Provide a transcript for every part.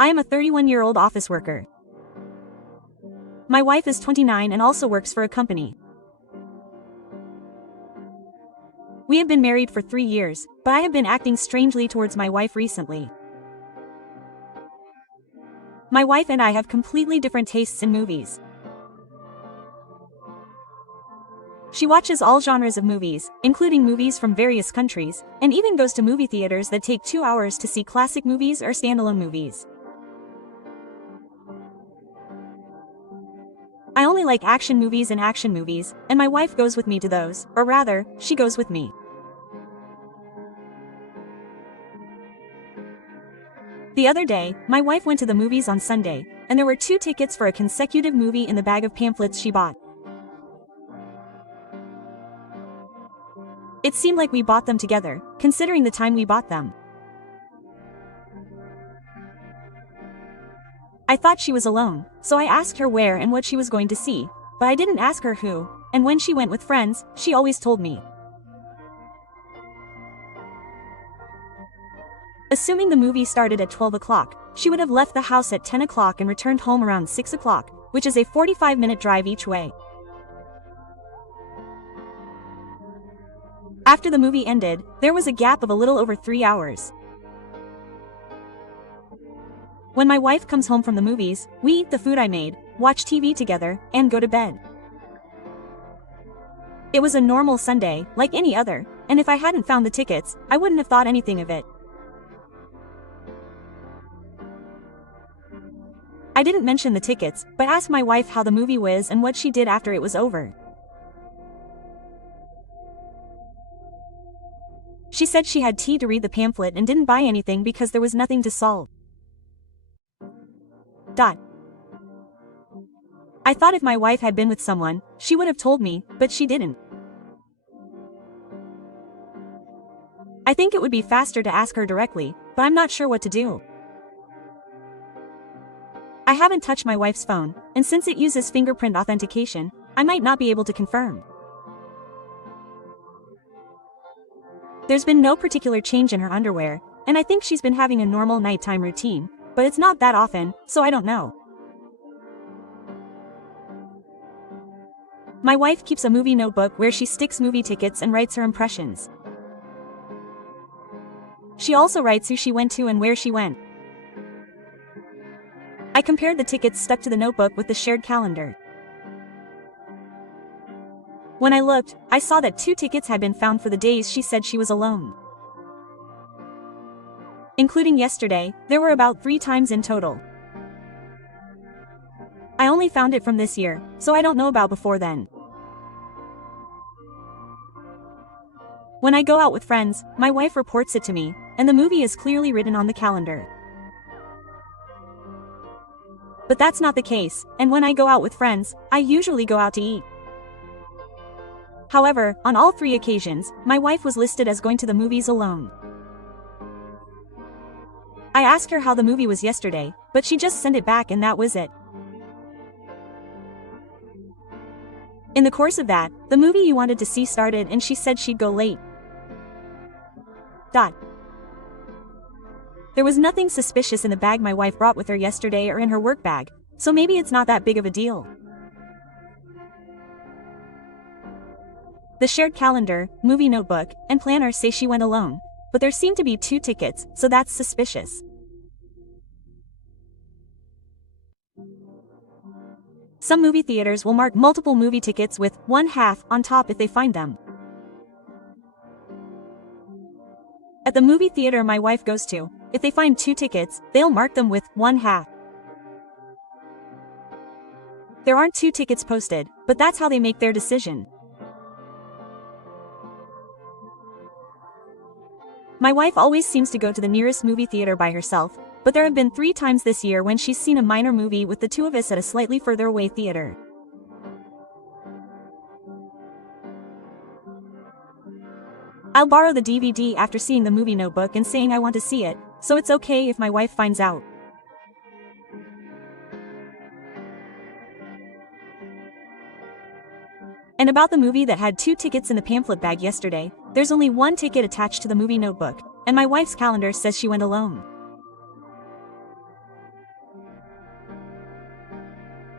I am a 31-year-old office worker. My wife is 29 and also works for a company. We have been married for 3 years, but I have been acting strangely towards my wife recently. My wife and I have completely different tastes in movies. She watches all genres of movies, including movies from various countries, and even goes to movie theaters that take 2 hours to see classic movies or standalone movies. I only like action movies, and my wife goes with me to those, or rather, she goes with me. The other day, my wife went to the movies on Sunday, and there were 2 tickets for a consecutive movie in the bag of pamphlets she bought. It seemed like we bought them together, considering the time we bought them. I thought she was alone, so I asked her where and what she was going to see, but I didn't ask her who, and when she went with friends, she always told me. Assuming the movie started at 12 o'clock, she would have left the house at 10 o'clock and returned home around 6 o'clock, which is a 45-minute drive each way. After the movie ended, there was a gap of a little over 3 hours. When my wife comes home from the movies, we eat the food I made, watch TV together, and go to bed. It was a normal Sunday, like any other, and if I hadn't found the tickets, I wouldn't have thought anything of it. I didn't mention the tickets, but asked my wife how the movie was and what she did after it was over. She said she had tea to read the pamphlet and didn't buy anything because there was nothing to solve. I thought if my wife had been with someone, she would have told me, but she didn't. I think it would be faster to ask her directly, but I'm not sure what to do. I haven't touched my wife's phone, and since it uses fingerprint authentication, I might not be able to confirm. There's been no particular change in her underwear, and I think she's been having a normal nighttime routine, but it's not that often, so I don't know. My wife keeps a movie notebook where she sticks movie tickets and writes her impressions. She also writes who she went to and where she went. I compared the tickets stuck to the notebook with the shared calendar. When I looked, I saw that 2 tickets had been found for the days she said she was alone. Including yesterday, there were about 3 times in total. I only found it from this year, so I don't know about before then. When I go out with friends, my wife reports it to me, and the movie is clearly written on the calendar. But that's not the case, and when I go out with friends, I usually go out to eat. However, on all 3 occasions, my wife was listed as going to the movies alone. I asked her how the movie was yesterday, but she just sent it back and that was it. In the course of that, the movie you wanted to see started and she said she'd go late. There was nothing suspicious in the bag my wife brought with her yesterday or in her work bag, so maybe it's not that big of a deal. The shared calendar, movie notebook, and planner say she went alone, but there seem to be 2 tickets, so that's suspicious. Some movie theaters will mark multiple movie tickets with 1/2 on top if they find them. At the movie theater my wife goes to, if they find 2 tickets, they'll mark them with 1/2. There aren't 2 tickets posted, but that's how they make their decision. My wife always seems to go to the nearest movie theater by herself, but there have been 3 times this year when she's seen a minor movie with the 2 of us at a slightly further away theater. I'll borrow the DVD after seeing the movie notebook and saying I want to see it, so it's okay if my wife finds out. And about the movie that had 2 tickets in the pamphlet bag yesterday, there's only 1 ticket attached to the movie notebook, and my wife's calendar says she went alone.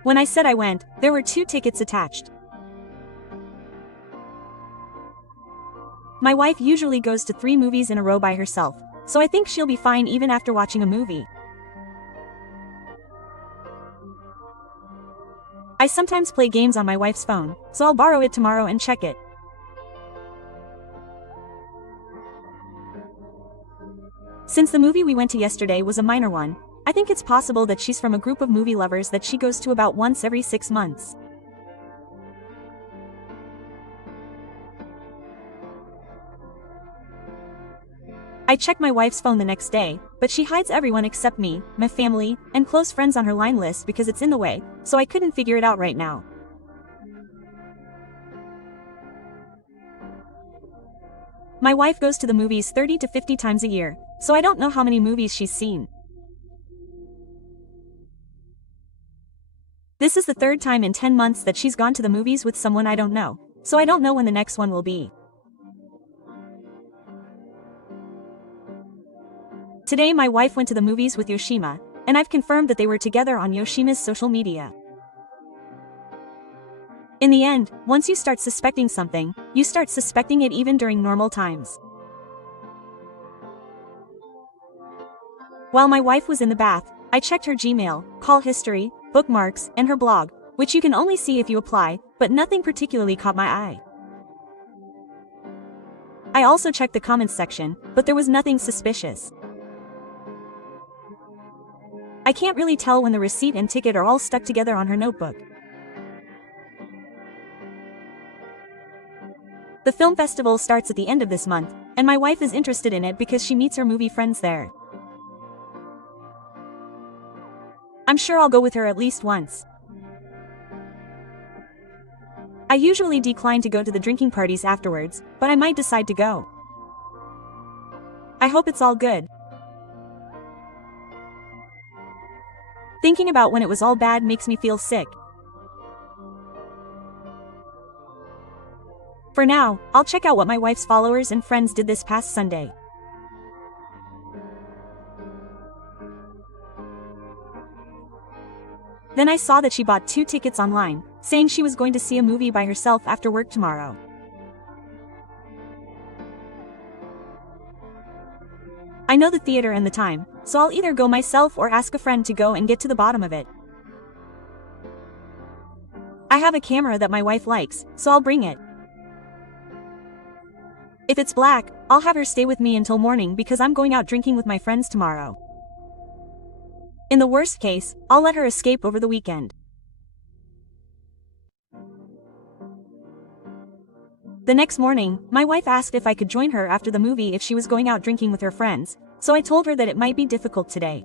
When I said I went, there were 2 tickets attached. My wife usually goes to 3 movies in a row by herself, so I think she'll be fine even after watching a movie. I sometimes play games on my wife's phone, so I'll borrow it tomorrow and check it. Since the movie we went to yesterday was a minor one, I think it's possible that she's from a group of movie lovers that she goes to about once every 6 months. I check my wife's phone the next day, but she hides everyone except me, my family, and close friends on her line list because it's in the way, so I couldn't figure it out right now. My wife goes to the movies 30 to 50 times a year, so I don't know how many movies she's seen. This is the 3rd time in 10 months that she's gone to the movies with someone I don't know, so I don't know when the next one will be. Today my wife went to the movies with Yoshima, and I've confirmed that they were together on Yoshima's social media. In the end, once you start suspecting something, you start suspecting it even during normal times. While my wife was in the bath, I checked her Gmail, call history, bookmarks, and her blog, which you can only see if you apply, but nothing particularly caught my eye. I also checked the comments section, but there was nothing suspicious. I can't really tell when the receipt and ticket are all stuck together on her notebook. The film festival starts at the end of this month, and my wife is interested in it because she meets her movie friends there. I'm sure I'll go with her at least once. I usually decline to go to the drinking parties afterwards, but I might decide to go. I hope it's all good. Thinking about when it was all bad makes me feel sick. For now, I'll check out what my wife's followers and friends did this past Sunday. Then I saw that she bought 2 tickets online, saying she was going to see a movie by herself after work tomorrow. I know the theater and the time, so I'll either go myself or ask a friend to go and get to the bottom of it. I have a camera that my wife likes, so I'll bring it. If it's black, I'll have her stay with me until morning because I'm going out drinking with my friends tomorrow. In the worst case, I'll let her escape over the weekend. The next morning, my wife asked if I could join her after the movie if she was going out drinking with her friends, so I told her that it might be difficult today.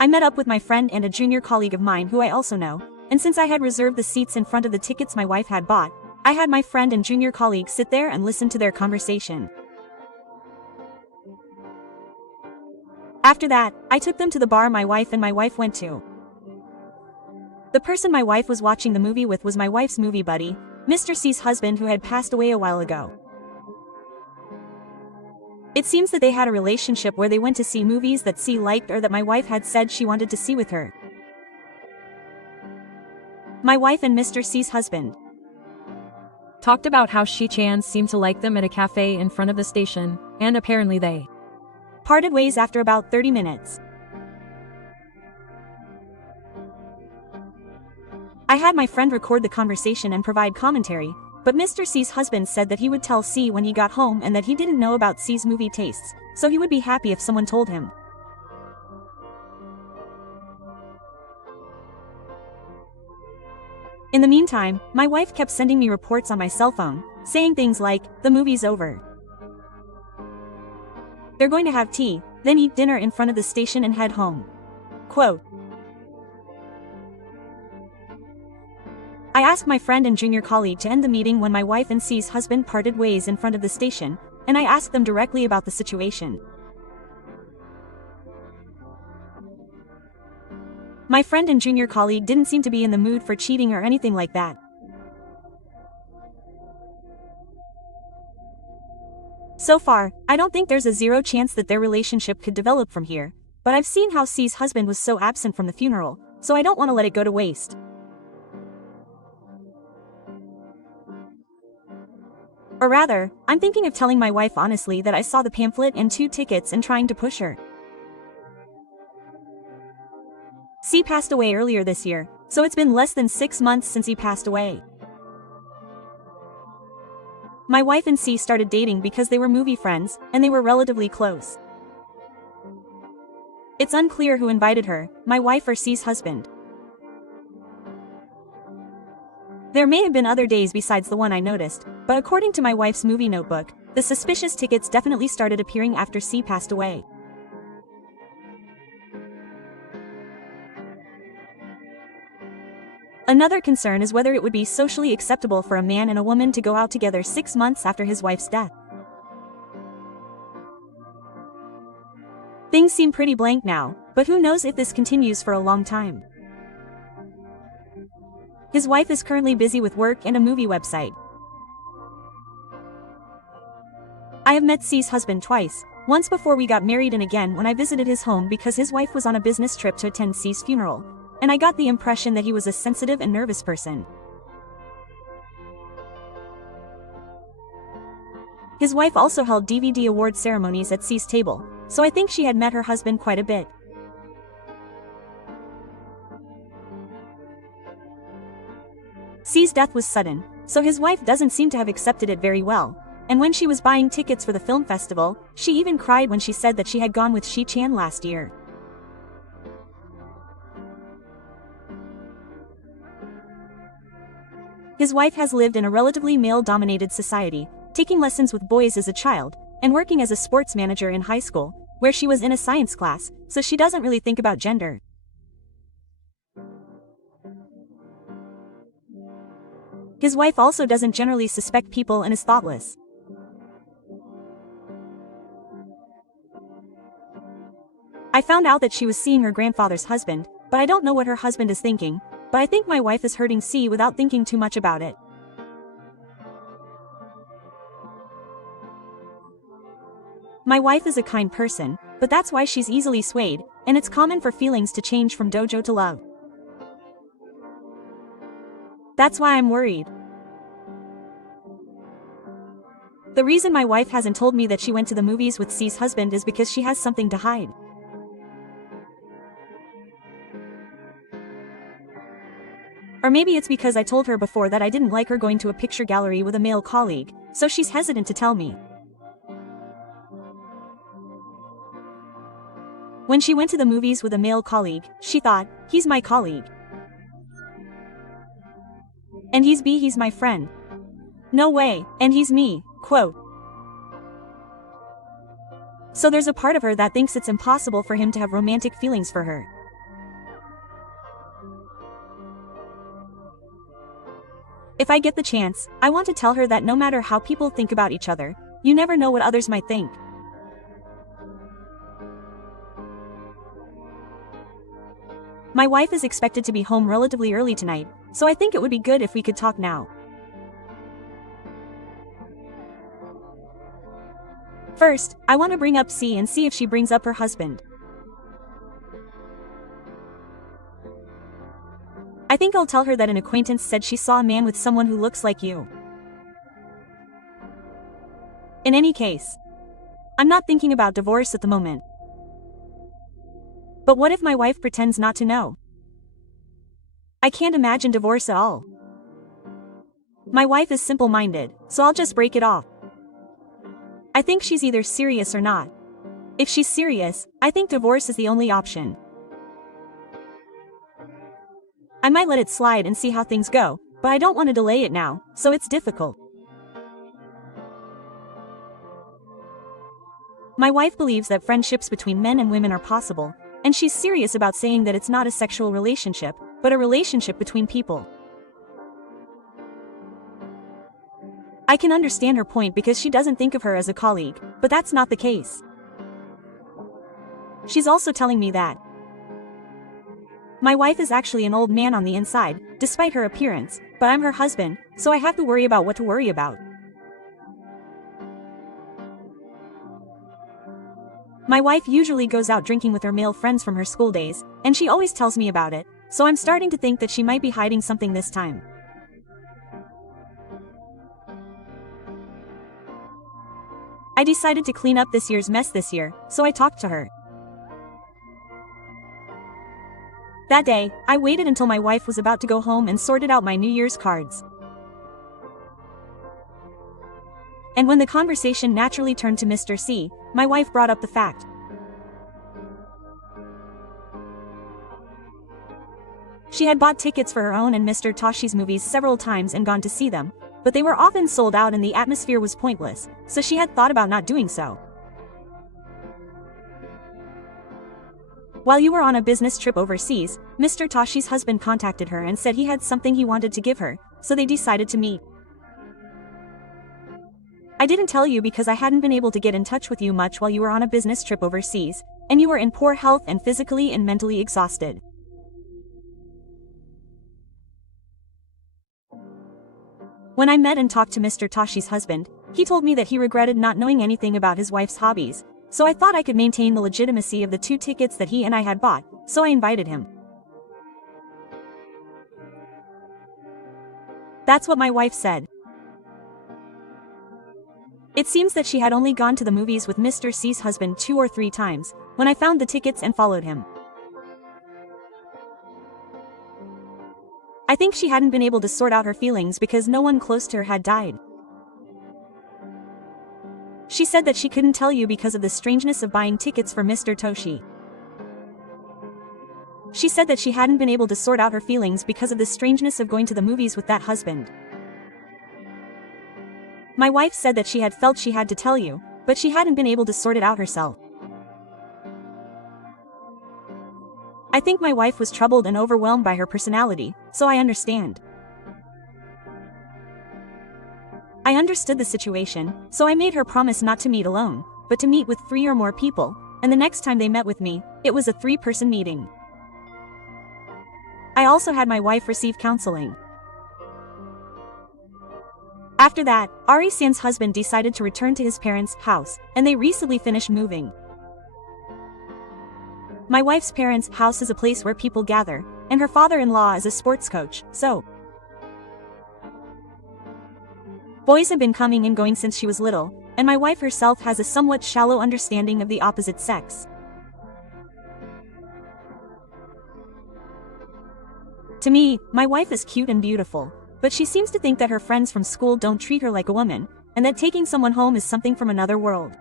I met up with my friend and a junior colleague of mine who I also know, and since I had reserved the seats in front of the tickets my wife had bought, I had my friend and junior colleague sit there and listen to their conversation. After that, I took them to the bar my wife went to. The person my wife was watching the movie with was my wife's movie buddy, Mr. C's husband, who had passed away a while ago. It seems that they had a relationship where they went to see movies that C liked or that my wife had said she wanted to see with her. My wife and Mr. C's husband talked about how Shi-chan seemed to like them at a cafe in front of the station, and apparently they parted ways after about 30 minutes. I had my friend record the conversation and provide commentary, but Mr. C's husband said that he would tell C when he got home and that he didn't know about C's movie tastes, so he would be happy if someone told him. In the meantime, my wife kept sending me reports on my cell phone, saying things like, "The movie's over. They're going to have tea, then eat dinner in front of the station and head home." Quote. I asked my friend and junior colleague to end the meeting when my wife and C's husband parted ways in front of the station, and I asked them directly about the situation. My friend and junior colleague didn't seem to be in the mood for cheating or anything like that. So far, I don't think there's a zero chance that their relationship could develop from here, but I've seen how C's husband was so absent from the funeral, so I don't want to let it go to waste. Or rather, I'm thinking of telling my wife honestly that I saw the pamphlet and 2 tickets and trying to push her. C passed away earlier this year, so it's been less than 6 months since he passed away. My wife and C started dating because they were movie friends, and they were relatively close. It's unclear who invited her, my wife or C's husband. There may have been other days besides the one I noticed, but according to my wife's movie notebook, the suspicious tickets definitely started appearing after C passed away. Another concern is whether it would be socially acceptable for a man and a woman to go out together 6 months after his wife's death. Things seem pretty blank now, but who knows if this continues for a long time. His wife is currently busy with work and a movie website. I have met C's husband twice, once before we got married and again when I visited his home because his wife was on a business trip to attend C's funeral, and I got the impression that he was a sensitive and nervous person. His wife also held DVD award ceremonies at C's table, so I think she had met her husband quite a bit. C's death was sudden, so his wife doesn't seem to have accepted it very well, and when she was buying tickets for the film festival, she even cried when she said that she had gone with Shi Chan last year. His wife has lived in a relatively male-dominated society, taking lessons with boys as a child, and working as a sports manager in high school, where she was in a science class, so she doesn't really think about gender. His wife also doesn't generally suspect people and is thoughtless. I found out that she was seeing her grandfather's husband, but I don't know what her husband is thinking, but I think my wife is hurting C without thinking too much about it. My wife is a kind person, but that's why she's easily swayed, and it's common for feelings to change from dojo to love. That's why I'm worried. The reason my wife hasn't told me that she went to the movies with C's husband is because she has something to hide. Or maybe it's because I told her before that I didn't like her going to a picture gallery with a male colleague, so she's hesitant to tell me. When she went to the movies with a male colleague, she thought, he's my colleague. And he's my friend. No way, and he's me, quote. So there's a part of her that thinks it's impossible for him to have romantic feelings for her. If I get the chance, I want to tell her that no matter how people think about each other, you never know what others might think. My wife is expected to be home relatively early tonight, so I think it would be good if we could talk now. First, I want to bring up C and see if she brings up her husband. I think I'll tell her that an acquaintance said she saw a man with someone who looks like you. In any case, I'm not thinking about divorce at the moment. But what if my wife pretends not to know? I can't imagine divorce at all. My wife is simple-minded, so I'll just break it off. I think she's either serious or not. If she's serious, I think divorce is the only option. I might let it slide and see how things go, but I don't want to delay it now, so it's difficult. My wife believes that friendships between men and women are possible, and she's serious about saying that it's not a sexual relationship, but a relationship between people. I can understand her point because she doesn't think of her as a colleague, but that's not the case. She's also telling me that my wife is actually an old man on the inside, despite her appearance, but I'm her husband, so I have to worry about what to worry about. My wife usually goes out drinking with her male friends from her school days, and she always tells me about it, so I'm starting to think that she might be hiding something this time. I decided to clean up this year's mess this year, so I talked to her. That day, I waited until my wife was about to go home and sorted out my New Year's cards. And when the conversation naturally turned to Mr. C, my wife brought up the fact. She had bought tickets for her own and Mr. Toshi's movies several times and gone to see them, but they were often sold out and the atmosphere was pointless, so she had thought about not doing so. While you were on a business trip overseas, Mr. Toshi's husband contacted her and said he had something he wanted to give her, so they decided to meet. I didn't tell you because I hadn't been able to get in touch with you much while you were on a business trip overseas, and you were in poor health and physically and mentally exhausted. When I met and talked to Mr. Toshi's husband, he told me that he regretted not knowing anything about his wife's hobbies, so I thought I could maintain the legitimacy of the 2 tickets that he and I had bought, so I invited him. That's what my wife said. It seems that she had only gone to the movies with Mr. C's husband 2 or 3 times, when I found the tickets and followed him. I think she hadn't been able to sort out her feelings because no one close to her had died. She said that she couldn't tell you because of the strangeness of buying tickets for Mr. Toshi. She said that she hadn't been able to sort out her feelings because of the strangeness of going to the movies with that husband. My wife said that she had felt she had to tell you, but she hadn't been able to sort it out herself. I think my wife was troubled and overwhelmed by her personality, so I understand. I understood the situation, so I made her promise not to meet alone, but to meet with 3 or more people, and the next time they met with me, it was a 3-person meeting. I also had my wife receive counseling. After that, Ari-san's husband decided to return to his parents' house, and they recently finished moving. My wife's parents' house is a place where people gather, and her father-in-law is a sports coach, so boys have been coming and going since she was little, and my wife herself has a somewhat shallow understanding of the opposite sex. To me, my wife is cute and beautiful, but she seems to think that her friends from school don't treat her like a woman, and that taking someone home is something from another world.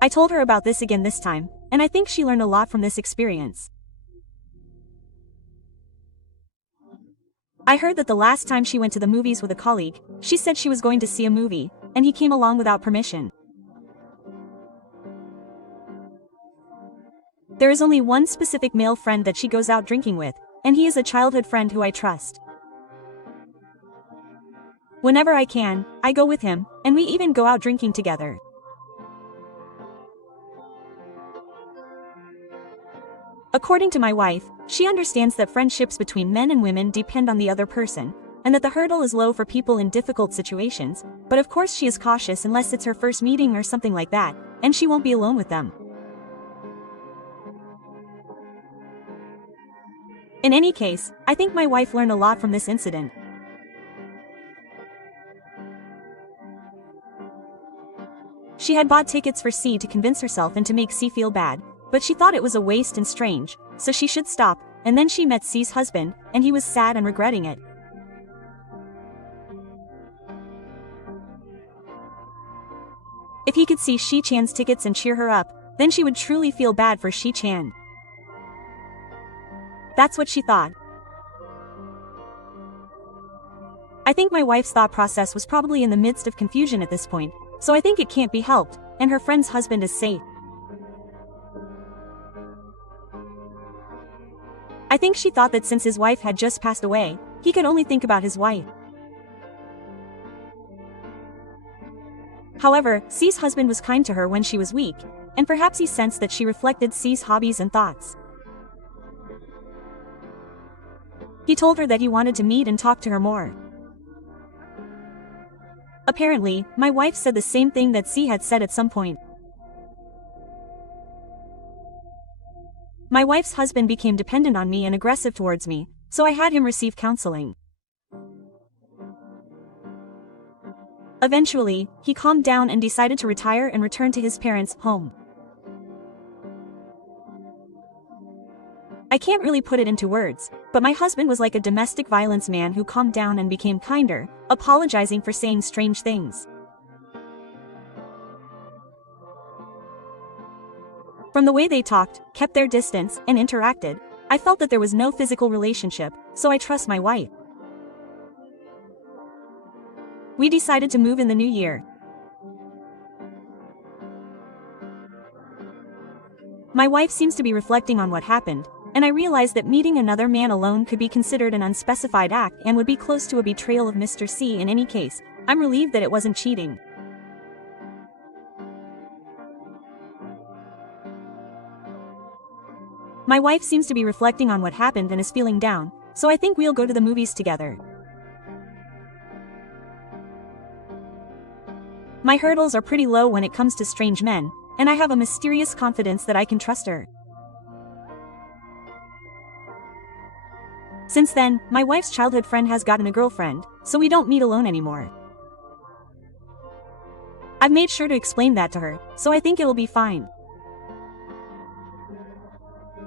I told her about this again this time, and I think she learned a lot from this experience. I heard that the last time she went to the movies with a colleague, she said she was going to see a movie, and he came along without permission. There is only one specific male friend that she goes out drinking with, and he is a childhood friend who I trust. Whenever I can, I go with him, and we even go out drinking together. According to my wife, she understands that friendships between men and women depend on the other person, and that the hurdle is low for people in difficult situations, but of course she is cautious unless it's her first meeting or something like that, and she won't be alone with them. In any case, I think my wife learned a lot from this incident. She had bought tickets for C to convince herself and to make C feel bad, but she thought it was a waste and strange, so she should stop, and then she met C's husband, and he was sad and regretting it. If he could see Shi-chan's tickets and cheer her up, then she would truly feel bad for Shi-chan. That's what she thought. I think my wife's thought process was probably in the midst of confusion at this point, so I think it can't be helped, and her friend's husband is safe. I think she thought that since his wife had just passed away, he could only think about his wife. However, C's husband was kind to her when she was weak, and perhaps he sensed that she reflected C's hobbies and thoughts. He told her that he wanted to meet and talk to her more. Apparently, my wife said the same thing that C had said at some point. My wife's husband became dependent on me and aggressive towards me, so I had him receive counseling. Eventually, he calmed down and decided to retire and return to his parents' home. I can't really put it into words, but my husband was like a domestic violence man who calmed down and became kinder, apologizing for saying strange things. From the way they talked, kept their distance, and interacted, I felt that there was no physical relationship, so I trust my wife. We decided to move in the new year. My wife seems to be reflecting on what happened, and I realized that meeting another man alone could be considered an unspecified act and would be close to a betrayal of Mr. C in any case. I'm relieved that it wasn't cheating. My wife seems to be reflecting on what happened and is feeling down, so I think we'll go to the movies together. My hurdles are pretty low when it comes to strange men, and I have a mysterious confidence that I can trust her. Since then, my wife's childhood friend has gotten a girlfriend, so we don't meet alone anymore. I've made sure to explain that to her, so I think it'll be fine.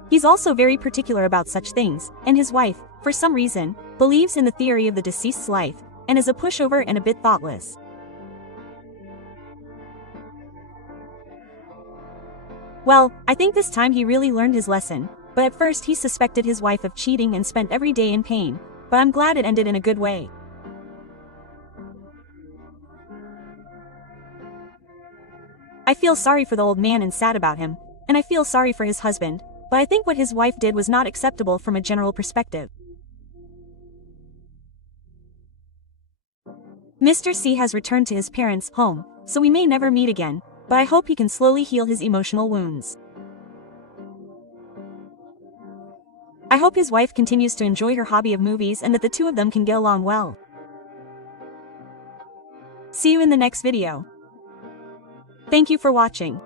He's also very particular about such things, and his wife, for some reason, believes in the theory of the deceased's life, and is a pushover and a bit thoughtless. Well, I think this time he really learned his lesson, but at first he suspected his wife of cheating and spent every day in pain, but I'm glad it ended in a good way. I feel sorry for the old man and sad about him, and I feel sorry for his husband, but I think what his wife did was not acceptable from a general perspective. Mr. C has returned to his parents' home, so we may never meet again, but I hope he can slowly heal his emotional wounds. I hope his wife continues to enjoy her hobby of movies and that the two of them can get along well. See you in the next video. Thank you for watching.